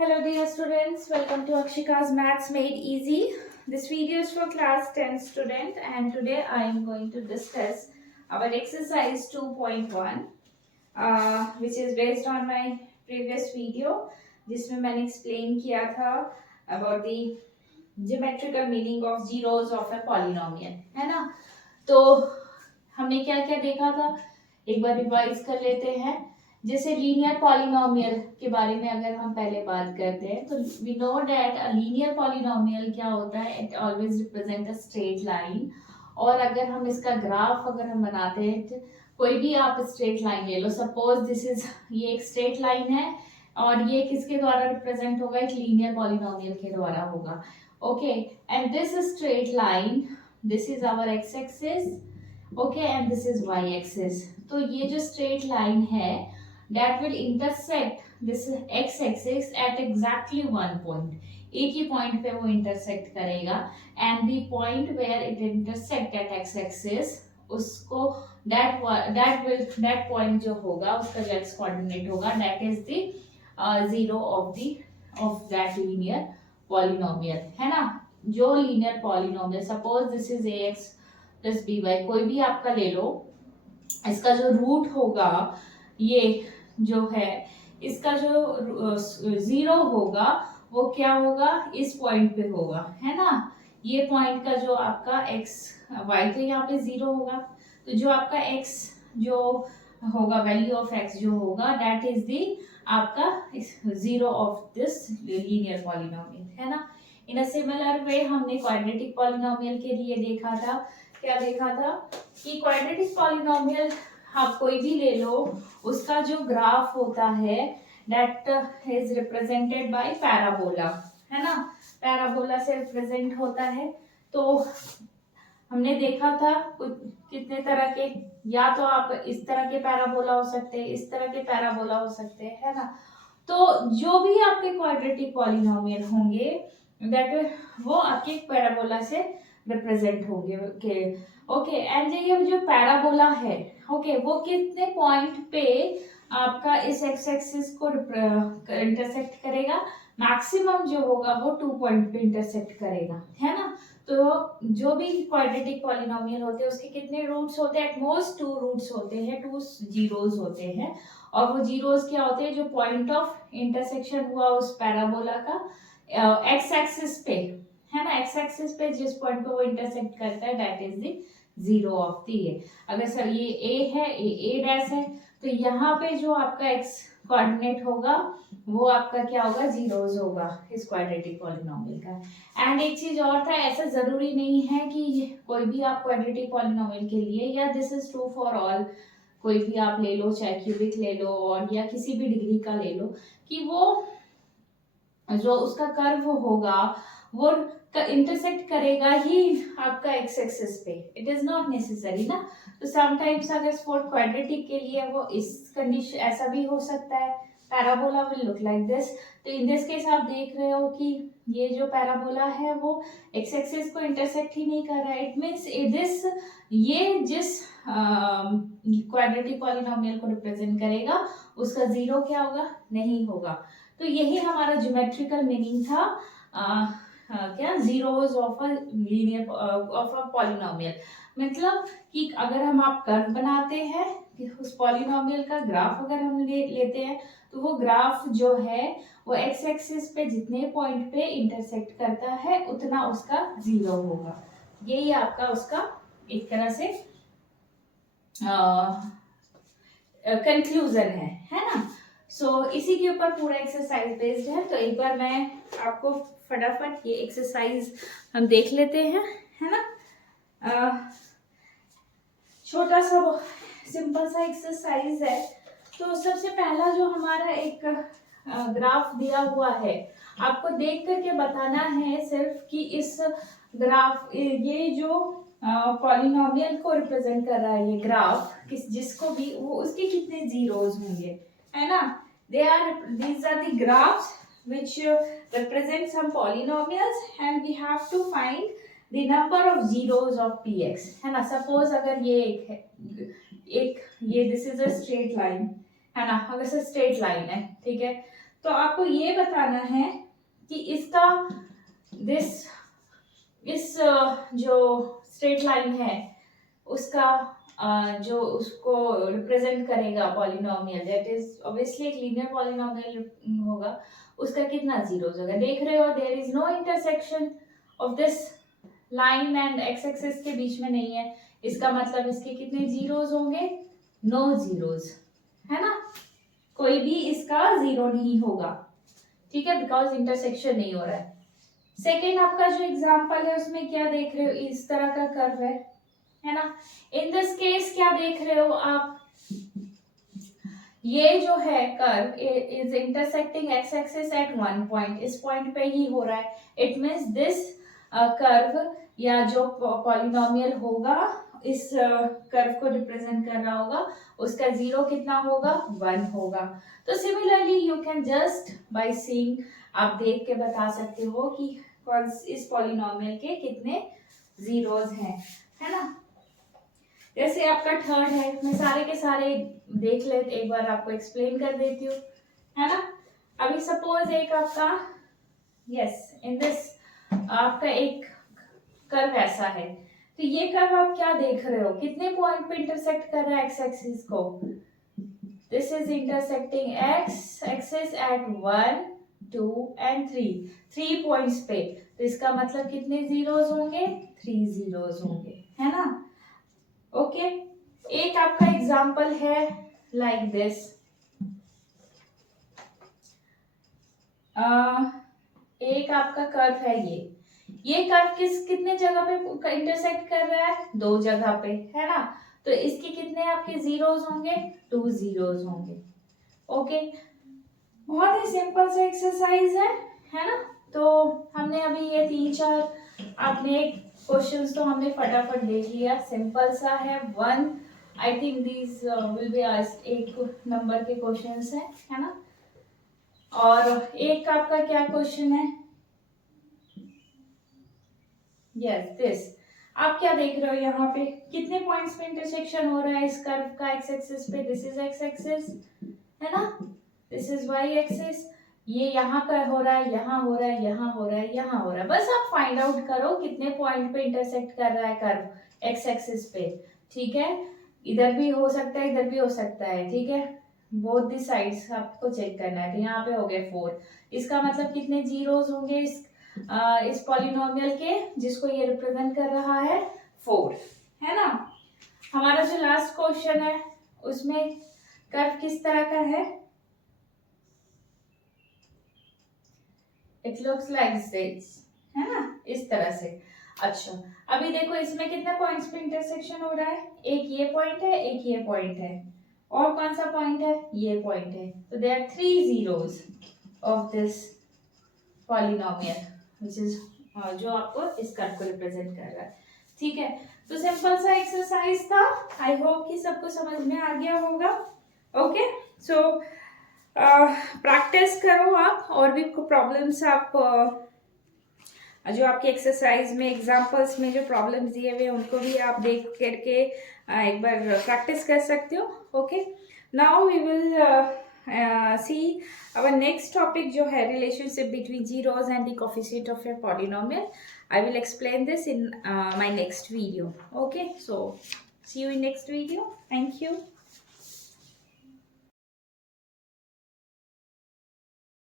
Hello dear students, welcome to Akshika's Maths Made Easy. This video is for class 10 student and today I am going to discuss our exercise 2.1 which is based on my previous video जिसमें मैंने explain किया था about the geometrical meaning of zeros of a polynomial, है ना। तो हमने क्या क्या देखा था, एक बार रिवाइज कर लेते हैं। जैसे लीनियर पॉलिनोमियल के बारे में अगर हम पहले बात करते हैं तो we know that a linear polynomial क्या होता है, it always represent a straight line. और अगर हम इसका ग्राफ अगर हम बनाते हैं तो कोई भी आप स्ट्रेट लाइन ले लो, सपोज दिस इज, ये एक स्ट्रेट लाइन है और ये किसके द्वारा रिप्रेजेंट होगा, एक लीनियर पॉलिनोमियल के द्वारा होगा। Okay, and this straight line, this is our X axis, okay, and this is Y axis. तो ये जो स्ट्रेट लाइन है that will intersect this x axis at exactly one point, एक ही पॉइंट पे वो इंटरसेक्ट करेगा and the point where it intersect at x axis उसको that point जो होगा उसका जो x coordinate होगा that is the zero of that linear polynomial, है ना। जो linear polynomial, suppose this is ax plus by, कोई भी आपका ले लो, इसका जो रूट होगा ये जो है, इसका जो जीरो होगा वो क्या होगा, इस पॉइंट पे होगा, है ना। ये पॉइंट का जो आपका x y तो यहाँ पे जीरो होगा, तो जो आपका x जो होगा, वैल्यू ऑफ x जो होगा दैट इज दी आपका zero of this linear polynomial, है ना। इन अ सिमिलर वे हमने क्वाड्रेटिक पॉलिनोमियल के लिए देखा था, क्या देखा था कि क्वाड्रेटिक पॉलिनोमियल आप कोई भी ले लो, उसका जो ग्राफ होता है that is represented by parabola, है ना। पैराबोला से रिप्रेजेंट होता है। तो हमने देखा था कितने तरह के, या तो आप इस तरह के पैराबोला हो सकते हैं, इस तरह के पैराबोला हो सकते हैं, है ना। तो जो भी आपके क्वाड्रेटिक पॉलिनोमियल होंगे दैट वो आपके पैराबोला से रिप्रेजेंट होंगे के ओके। एंड ये जो पैराबोला है ओके वो कितने पॉइंट पे आपका इस एक्स एक्सिस को इंटरसेक्ट करेगा, मैक्सिमम जो होगा वो 2 पॉइंट पे इंटरसेक्ट करेगा, है ना। तो जो भी क्वाड्रेटिक पॉलिनोमियल होते हैं उसके कितने रूट्स होते हैं, एटमोस्ट 2 रूट्स होते हैं, 2 जीरोस होते हैं। और वो जीरोस क्या होते हैं, जो पॉइंट ऑफ इंटरसेक्शन हुआ उस पैराबोला का एक्स एक्सिस पे, है ना। एक्स एक्सिस पे जिस पॉइंट पे वो इंटरसेक्ट करता है that is the zero of the A. अगर सर ये ए है, ए डैश है, तो यहाँ पे जो आपका एक्स कोऑर्डिनेट होगा वो आपका क्या होगा, जीरोस होगा इस क्वाड्रेटिक पॉलिनोमियल का। एंड एक चीज और था, ऐसा जरूरी नहीं है कि कोई भी आप क्वाड्रेटिक पॉलिनोमियल के लिए, या this is true for all, कोई भी आप ले लो, चाहे क्यूबिक ले लो और या किसी भी डिग्री का ले लो, कि वो जो उसका कर्व होगा वो इंटरसेक्ट करेगा ही आपका एक्स एक्सिस पे, इट इज नॉट नेसेसरी ना। तो समटाइम्स अगर फॉर क्वाड्रेटिक के लिए वो इस कंडीशन ऐसा भी हो सकता है, parabola will look like this. तो इन दिस केस आप देख रहे हो कि ये जो पैराबोला है वो एक्स एक्सिस को इंटरसेक्ट ही नहीं कर रहा है, इट मीन्स दिस, ये जिस क्वाड्रेटिक पॉलिनोमियल को रिप्रेजेंट करेगा उसका जीरो क्या होगा, नहीं होगा। तो यही हमारा ज्योमेट्रिकल मीनिंग था क्या, zeros of a linear of a polynomial. मतलब कि अगर हम आप कर्व बनाते हैं कि उस पॉलिनोमियल का ग्राफ अगर हम लेते हैं तो वो ग्राफ जो है वो एक्स एक्सिस पे जितने पॉइंट पे इंटरसेक्ट करता है उतना उसका जीरो होगा। यही आपका उसका एक तरह से कंक्लूजन है ना। सो इसी के ऊपर पूरा एक्सरसाइज बेस्ड है। तो एक बार मैं आपको फटाफट ये एक्सरसाइज हम देख लेते हैं, है ना। छोटा सा सिंपल सा एक्सरसाइज है। तो सबसे पहला जो हमारा एक ग्राफ दिया हुआ है, आपको देख करके बताना है सिर्फ कि इस ग्राफ, ये जो पॉलिनोमियल को रिप्रेजेंट कर रहा है ये ग्राफ, जिसको भी वो उसके कितने जीरोस होंगे, है ना। These are the graphs which represent some polynomials and we have to find the number of zeros of px, है ना। सपोज अगर ये एक है, एक ये this is a straight line, है ना, अगर से स्ट्रेट लाइन है, ठीक है। तो आपको ये बताना है कि इसका इस जो स्ट्रेट लाइन है उसका जो उसको रिप्रेजेंट करेगा पॉलिनोमियल, दैट इज ऑब्वियसली एक लीनियर पॉलिनोमियल होगा, उसका कितना जीरोस होगा। देख रहे हो there is no intersection of this line and X axis के बीच में नहीं है, इसका मतलब इसके कितने जीरोस होंगे, नो जीरोस, है ना, कोई भी इसका जीरो नहीं होगा, ठीक है, बिकॉज इंटरसेक्शन नहीं हो रहा है। सेकेंड आपका जो एग्जाम्पल है उसमें क्या देख रहे हो, इस तरह का कर्व है ना। इन दिस केस क्या देख रहे हो आप, ये जो है curve is intersecting x axis at one point, इस पॉइंट पे ही हो रहा है। इट मीन्स दिस कर्व या जो पॉलिनोमियल होगा इस कर्व को रिप्रेजेंट कर रहा होगा, उसका जीरो कितना होगा, 1 होगा। तो similarly you can just by seeing, आप देख के बता सकते हो कि इस पॉलिनोमियल के कितने जीरोस हैं, है ना। जैसे आपका थर्ड है, मैं सारे के सारे देख ले, एक बार आपको एक्सप्लेन कर देती हूँ, है ना। अभी सपोज एक आपका इन दिस आपका एक कर्व ऐसा है, तो ये कर्व आप क्या देख रहे हो, कितने पॉइंट पे इंटरसेक्ट कर रहा है एक्स एक्सिस को, this is intersecting x axis at 1 2 and 3 points पे, तो इसका मतलब कितने जीरोस होंगे, 3 जीरोस होंगे, है ना। ओके एक आपका एग्जाम्पल है लाइक दिस, एक आपका कर्व है, ये कर्व कितने जगह पे इंटरसेक्ट कर रहा है, 2 जगह पे, है ना। तो इसके कितने आपके जीरोस होंगे, 2 जीरोस होंगे। ओके बहुत ही सिंपल सा एक्सरसाइज है ना। तो हमने अभी ये 3-4 आपने क्वेश्चंस तो हमने फटाफट देख लिया, सिंपल सा है। 1 I think these will be asked, एक नंबर के क्वेश्चंस है ना। और एक आपका क्या क्वेश्चन है, यस दिस, आप क्या देख रहे हो यहाँ पे, कितने पॉइंट्स पे इंटरसेक्शन हो रहा है इस कर्व का एक्स एक्सिस पे, दिस इज एक्स एक्सिस, है ना, दिस इज वाई एक्सिस, ये यहाँ का हो रहा है, यहाँ हो रहा है, यहाँ हो रहा है, यहाँ हो रहा है, बस आप फाइंड आउट करो कितने पॉइंट पे इंटरसेक्ट कर रहा है कर्व एक्स एक्सिस पे, ठीक है। इधर भी हो सकता है, इधर भी हो सकता है, ठीक है, बोथ दी साइड्स आपको चेक करना है। तो यहाँ पे हो गए 4, इसका मतलब कितने जीरोस होंगे इस पॉलिनोमियल के जिसको ये रिप्रेजेंट कर रहा है, 4, है ना। हमारा जो लास्ट क्वेश्चन है उसमें कर्व किस तरह का है, इट लुक्स लाइक दिस, है ना, इस तरह से। अच्छा अभी देखो इसमें कितने पॉइंट्स पे इंटरसेक्शन हो रहा है, एक ये पॉइंट है, एक ये पॉइंट है, और कौन सा पॉइंट है, ये पॉइंट है। तो there are 3 zeros of this polynomial which is जो आपको इस कर्व को रिप्रेजेंट कर रहा है, ठीक है। तो सिंपल सा एक्सरसाइज था, आई होप कि सबको समझ में आ गया होगा। ओके सो प्रैक्टिस करो आप, और भी प्रॉब्लम्स आप जो आपके एक्सरसाइज में एग्जांपल्स में जो प्रॉब्लम्स दिए हुए उनको भी आप देख करके एक बार प्रैक्टिस कर सकते हो। Okay now we will see our next topic जो है relationship between zeros and the coefficient of a polynomial. I will explain this in my next video. Okay, so see you in next video. Thank you.